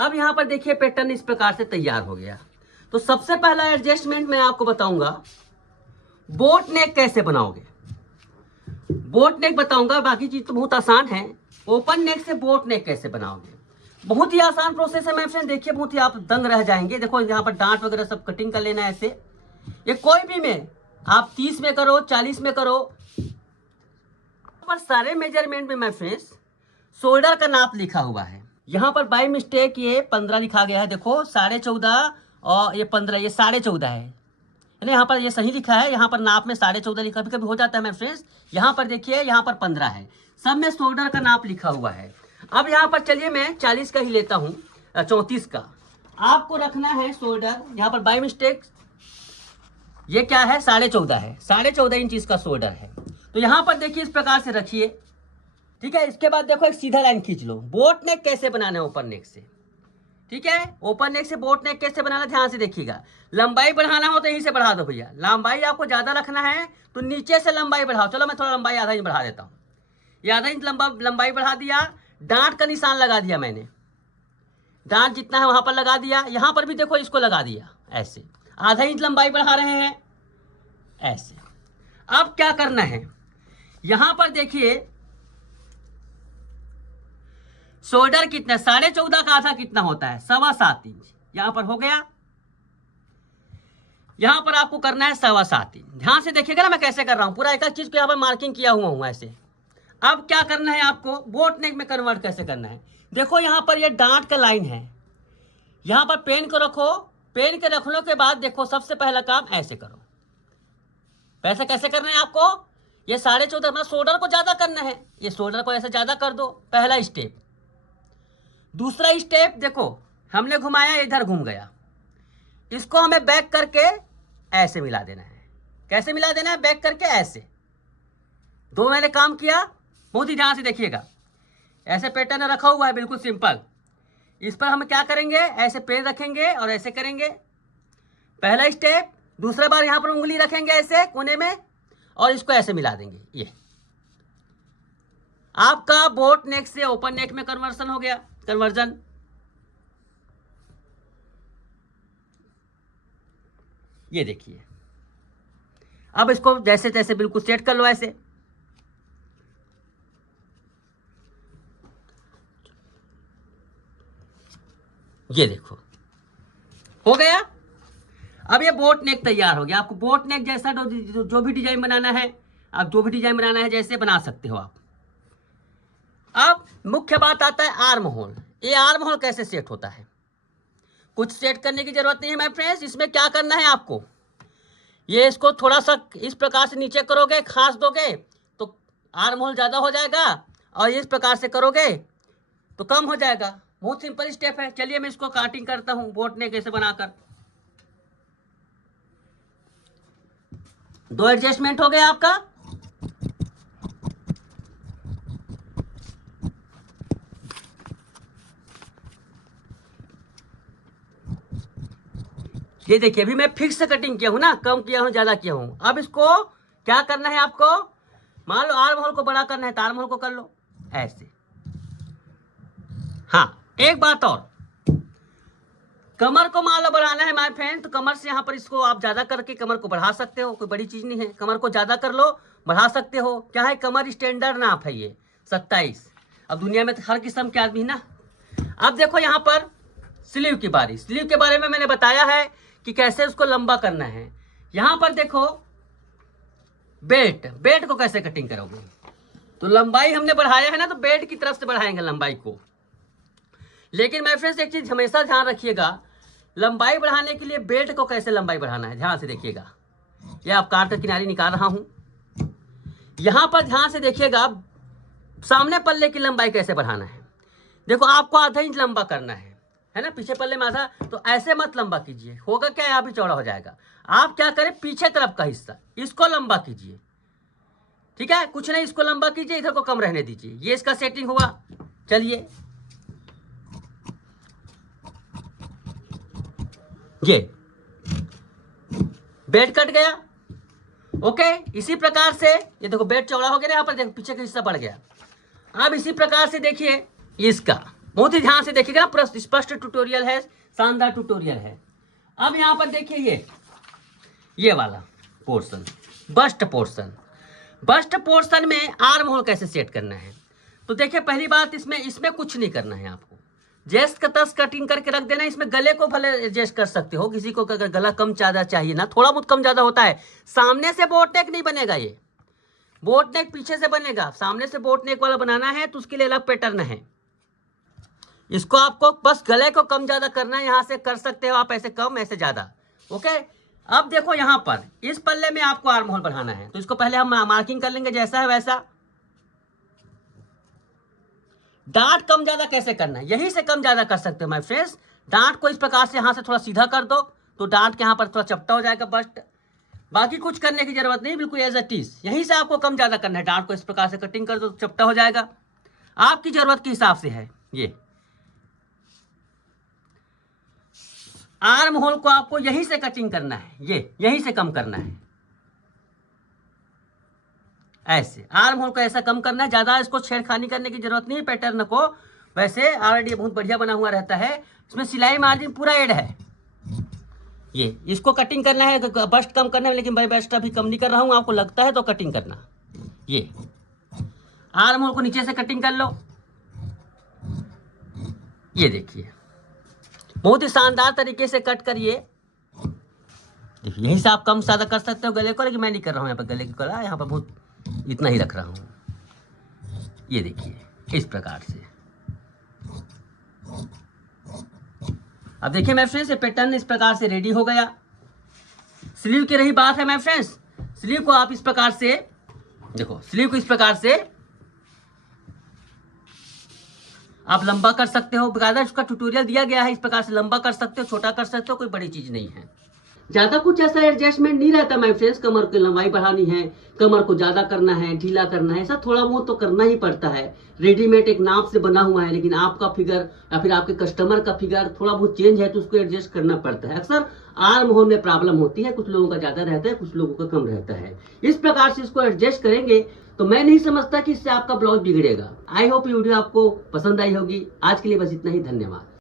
अब यहाँ पर देखिए पैटर्न इस प्रकार से तैयार हो गया। तो सबसे पहला एडजस्टमेंट मैं आपको बताऊंगा बोट नेक कैसे बनाओगे। बोट नेक बताऊंगा, बाकी चीज तो बहुत आसान है। ओपन नेक से बोट नेक कैसे बनाओगे, बहुत ही आसान प्रोसेस है। मैं फ्रेंड देखिए बहुत ही आप दंग रह जाएंगे। देखो यहाँ पर डांट वगैरह सब कटिंग कर लेना है ऐसे। ये कोई भी में आप 30 में करो 40 में करो, पर सारे मेजरमेंट में मैं फ्रेंड्स शोल्डर का नाप लिखा हुआ है। यहाँ पर बाय मिस्टेक ये 15 लिखा गया है। देखो 14.5 और ये 15, ये 14.5 है। यानी यहाँ पर ये सही लिखा है, यहाँ पर नाप में 14.5 लिखा, कभी कभी हो जाता है मैं फ्रेंड्स। यहाँ पर देखिए यहाँ पर 15 है, सब में शोल्डर का नाप लिखा हुआ है। अब यहाँ पर चलिए मैं 40 का ही लेता हूँ, 34 का। आपको रखना है शोल्डर, यहाँ पर बाय मिस्टेक ये क्या है 14.5 है, 14.5 इंच इसका शोल्डर है। तो यहाँ पर देखिए इस प्रकार से रखिए, ठीक है। इसके बाद देखो एक सीधा लाइन खींच लो। बोट नेक कैसे बनाना है ओपन नेक से, ठीक है। ओपन नेक से बोट नेक कैसे बनाना, ध्यान से देखिएगा। लंबाई बढ़ाना हो तो यहीं से बढ़ा दो भैया। लंबाई आपको ज्यादा रखना है तो नीचे से लंबाई बढ़ाओ। चलो मैं थोड़ा लंबाई आधा इंच बढ़ा देता हूँ। ये आधा इंच लंबाई बढ़ा दिया। डांट का निशान लगा दिया मैंने, डांट जितना है वहां पर लगा दिया। यहां पर भी देखो इसको लगा दिया ऐसे, आधा इंच लंबाई बढ़ा रहे हैं ऐसे। अब क्या करना है, यहां पर देखिए शोल्डर कितना, 14.5 का आधा कितना होता है 7.25 इंच। यहां पर हो गया, यहां पर आपको करना है 7.25 इंच। ध्यान से देखिएगा ना मैं कैसे कर रहा हूं, पूरा एक एक चीज को यहां पर मार्किंग किया हुआ हूं ऐसे। अब क्या करना है आपको, बोट नेक में कन्वर्ट कैसे करना है। देखो यहां पर ये डांट का लाइन है, यहां पर पेन को रखो। पेन के रखने के बाद देखो सबसे पहला काम ऐसे करो। पैसे कैसे करना है आपको, ये 14.5 अपना शोल्डर को ज्यादा करना है, ये शोल्डर को ऐसे ज्यादा कर दो, पहला स्टेप। दूसरा स्टेप देखो हमने घुमाया, इधर घूम गया, इसको हमें बैक करके ऐसे मिला देना है। कैसे मिला देना है, बैक करके ऐसे। दो मैंने काम किया, बहुत ही ध्यान से देखिएगा। ऐसे पैटर्न रखा हुआ है बिल्कुल सिंपल। इस पर हम क्या करेंगे, ऐसे पेन रखेंगे और ऐसे करेंगे, पहला स्टेप। दूसरा बार यहां पर उंगली रखेंगे ऐसे कोने में और इसको ऐसे मिला देंगे। ये आपका बोट नेक से ओपन नेक में कन्वर्सन हो गया, कन्वर्जन। ये देखिए, अब इसको जैसे तैसे बिल्कुल सेट कर लो ऐसे। ये देखो हो गया। अब ये बोट नेक तैयार हो गया। आपको बोट नेक जैसा जो भी डिजाइन बनाना है, आप जो भी डिजाइन बनाना है जैसे बना सकते हो आप। अब मुख्य बात आता है आर्म होल। ये आर्म होल कैसे सेट होता है, कुछ सेट करने की जरूरत नहीं है माय फ्रेंड्स। इसमें क्या करना है आपको, ये इसको थोड़ा सा इस प्रकार से नीचे करोगे, खास दोगे तो आर्म होल ज्यादा हो जाएगा, और इस प्रकार से करोगे तो कम हो जाएगा। बहुत सिंपल स्टेप है। चलिए मैं इसको काटिंग करता हूं बोट नेक कैसे बनाकर। दो एडजस्टमेंट हो गया आपका। ये देखिए अभी मैं फिक्स कटिंग किया हूं ना, कम किया हूं ज्यादा किया हूं। अब इसको क्या करना है आपको, मान लो आर्म होल को बड़ा करना है तो आर्म होल को कर लो ऐसे। हाँ एक बात और, कमर को मान लो बढ़ाना है माय फ्रेंड, तो कमर से यहाँ पर इसको आप ज्यादा करके कमर को बढ़ा सकते हो, कोई बड़ी चीज नहीं है। कमर को ज्यादा कर लो, बढ़ा सकते हो। क्या है, कमर स्टैंडर्ड नाप है ये 27। अब दुनिया में तो हर किस्म के आदमी ना। अब देखो यहाँ पर स्लीव की बारी। स्लीव के बारे में मैंने बताया है कि कैसे उसको लंबा करना है। यहाँ पर देखो बेल्ट, बेल्ट को कैसे कटिंग करोगे, तो लंबाई हमने बढ़ाया है ना, तो बेल्ट की तरफ से बढ़ाएंगे लंबाई को। लेकिन माय फ्रेंड्स एक चीज हमेशा ध्यान रखिएगा, लंबाई बढ़ाने के लिए बेल्ट को कैसे लंबाई बढ़ाना है, ध्यान से देखिएगा। यह आप काट कर किनारी निकाल रहा हूं, यहां पर ध्यान से देखिएगा। सामने पल्ले की लंबाई कैसे बढ़ाना है, देखो आपको आधा इंच लंबा करना है ना, पीछे पल्ले में आधा। तो ऐसे मत लंबा कीजिए, होगा क्या, यहाँ भी चौड़ा हो जाएगा। आप क्या करें, पीछे तरफ का हिस्सा इसको लंबा कीजिए, ठीक है। कुछ नहीं, इसको लंबा कीजिए, इधर को कम रहने दीजिए। ये इसका सेटिंग हुआ। चलिए ये बेड कट गया, ओके। इसी प्रकार से ये देखो बेड चौड़ा हो गया, यहाँ पर देखो पीछे का हिस्सा बढ़ गया। अब इसी प्रकार से देखिए इसका बहुत ही ध्यान से देखिएगा, पूरा स्पष्ट ट्यूटोरियल है, शानदार ट्यूटोरियल है। अब यहाँ पर देखिए ये वाला portion, bust portion. Bust portion में आर्म होल कैसे सेट करना है, तो देखिए पहली बात इसमें कुछ नहीं करना है आपको, जस्ट का तस कटिंग करके रख देना। इसमें गले को भले एडजस्ट कर सकते हो, किसी को अगर गला कम ज़्यादा चाहिए ना, थोड़ा बहुत कम ज़्यादा होता है। सामने से बोट नेक नहीं बनेगा, ये बोट नेक पीछे से बनेगा। सामने से बोट नेक वाला बनाना है तो उसके लिए अलग पैटर्न है। इसको आपको बस गले को कम ज़्यादा करना है, यहाँ से कर सकते हो आप, ऐसे कम ऐसे ज़्यादा। ओके, अब देखो यहाँ पर इस पल्ले में आपको आर्म होल बढ़ाना है, तो इसको पहले हम मार्किंग कर लेंगे जैसा है वैसा। डांट कम ज्यादा कैसे करना है, यहीं से कम ज्यादा कर सकते हो माय फ्रेंड्स। डांट को इस प्रकार से यहाँ से थोड़ा सीधा कर दो तो डांट के यहाँ पर थोड़ा चपटा हो जाएगा बस्ट। बाकी कुछ करने की जरूरत नहीं, बिल्कुल एज इट इज। यहीं से आपको कम ज्यादा करना है, डांट को इस प्रकार से कटिंग कर दो तो चपटा हो जाएगा, आपकी जरूरत के हिसाब से है। ये आर्म होल को आपको यहीं से कटिंग करना है, ये यहीं से कम करना है, ऐसे आर्म होल को ऐसा कम करना है। ज्यादा इसको छेड़खानी करने की जरूरत नहीं है पैटर्न को, वैसे ऑलरेडी बहुत बढ़िया बना हुआ रहता है। इसमें सिलाई मार्जिन पूरा ऐड है। ये इसको कटिंग करना है, बस्ट कम करना है, लेकिन भाई बस्ट अभी कम नहीं कर रहा हूं, आपको लगता है तो कटिंग करना। ये आर्म होल को नीचे से कटिंग कर लो, ये देखिए बहुत ही शानदार तरीके से कट करिए। देखिए यहीं से आप कम ज्यादा कर सकते हो गले को, लेकिन मैं नहीं कर रहा हूँ यहाँ पर गले की कला, यहाँ पर बहुत इतना ही रख रहा हूँ। ये देखिए इस प्रकार से। अब देखिए मेरे फ्रेंड्स, ये पैटर्न इस प्रकार से रेडी हो गया। स्लीव की रही बात है मेरे फ्रेंड्स, स्लीव को आप इस प्रकार से देखो, स्लीव को इस प्रकार से आप लंबा कर सकते हो, बकायदा इसका ट्यूटोरियल दिया गया है। इस प्रकार से लंबा कर सकते हो, छोटा कर सकते हो, कोई बड़ी चीज नहीं है। ज्यादा कुछ ऐसा एडजस्टमेंट नहीं रहता माय फ्रेंड्स। कमर की लंबाई बढ़ानी है, कमर को ज्यादा करना है, ढीला करना है, ऐसा थोड़ा बहुत तो करना ही पड़ता है। रेडीमेड एक नाप से बना हुआ है, लेकिन आपका फिगर या फिर आपके कस्टमर का फिगर थोड़ा बहुत चेंज है तो उसको एडजस्ट करना पड़ता है। अक्सर आर्म होल में प्रॉब्लम होती है, कुछ लोगों का ज्यादा रहता है, कुछ लोगों का कम रहता है। इस प्रकार से इसको एडजस्ट करेंगे तो मैं नहीं समझता कि इससे आपका ब्लाउज बिगड़ेगा। आई होप ये वीडियो आपको पसंद आई होगी। आज के लिए बस इतना ही, धन्यवाद।